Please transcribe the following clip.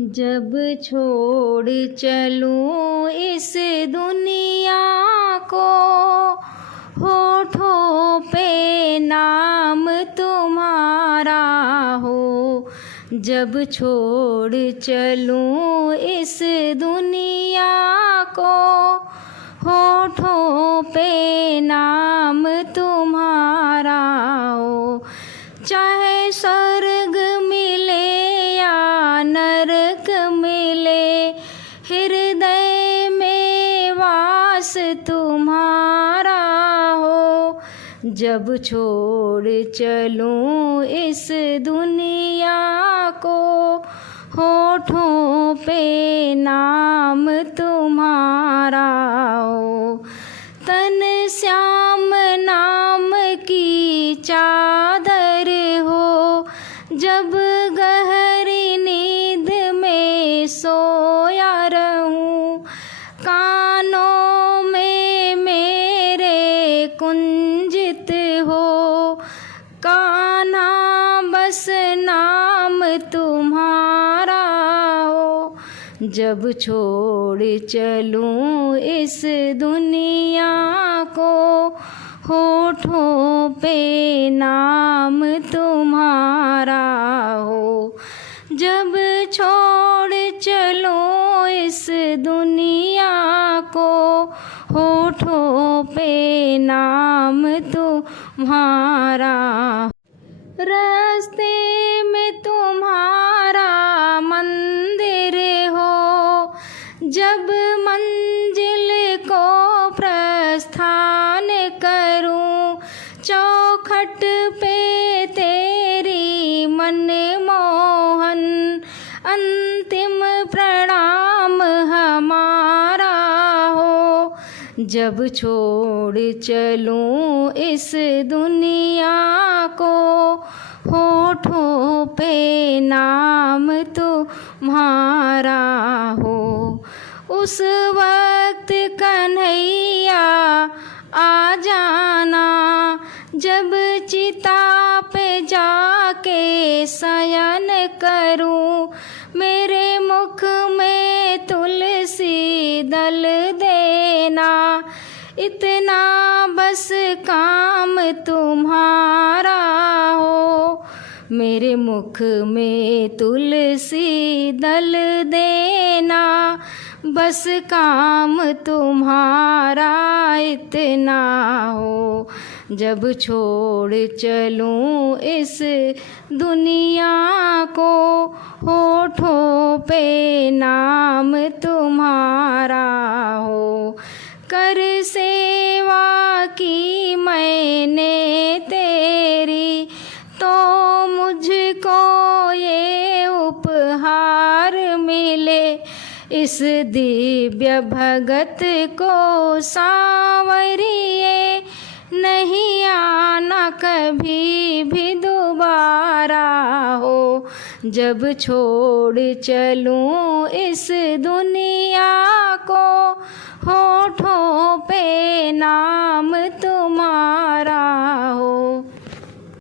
जब छोड़ चलूं इस दुनिया को, होठों पे नाम तुम्हारा हो। जब छोड़ चलूं इस दुनिया को, होठों पे नाम तुम्हारा हो। चाहे स्वर्ग मिले या नरक मिले, हृदय में वास तुम्हारा हो। जब छोड़ चलूं इस दुनिया को, होठों पे नाम तुम्हारा हो। तन श्याम नाम की चादर हो, जब गहरी नींद में सोया रहूं। कानों में मेरे कुंजित हो, कान्हा बस नाम तुम्हारा हो। जब छोड़ चलूं इस दुनिया को, होठों पे नाम तुम्हारा हो। जब छोड़ चलूं इस दुनिया को, होठों पे नाम तुम्हारा। रास्ते में तुम्हारा मंदिर हो, जब मंजिल को प्रस्थान करूं। चौखट पे तेरी मनमोहन अंतिम प्रणाम हमारा हो। जब छोड़ चलूं इस दुनिया को, होठों पे नाम तुम्हारा हो। उस वक्त कन्हैया आ जाना, जब चिता पे जाके शयन करूं। मेरे मुख में तुलसी दल देना, इतना बस काम तुम्हारा हो। मेरे मुख में तुलसी दल देना, बस काम तुम्हारा इतना हो। जब छोड़ चलूं इस दुनिया को, होठों पे नाम तुम्हारा हो। कर सेवा की मैंने तेरी, तो मुझको ये उपहार मिले। इस दिव्य भगत को सांवरिए, नहीं आना कभी भी दोबारा हो। जब छोड़ चलूं इस दुनिया को, होठों पे नाम तुम्हारा हो।